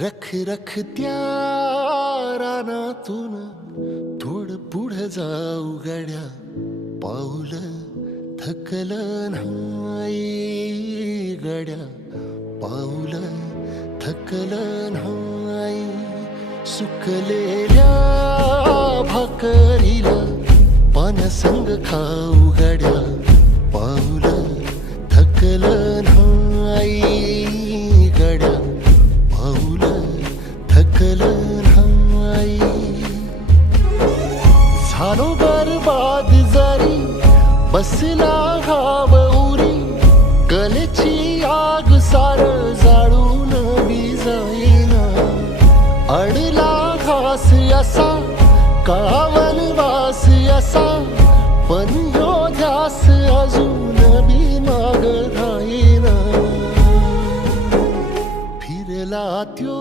रख रख त्या रानातून थोडं पुढं जाऊ गड्या, पाऊल थकलं नाही गड्या, पाऊल थकलं नाही. सुकलेल्या भाकरीला पानसंग खाऊ गड्या, पाऊल थकलं नाही गड्या, पाऊल थकलं नाही. झालो बरबाद जरी बसला घाव उरी, कलेची आग सार जाळून बी जाईना. अडला घास असा काळा वनवास असा, पण ह्यो ध्यास अजून बी माग राहीना. फिरला त्यो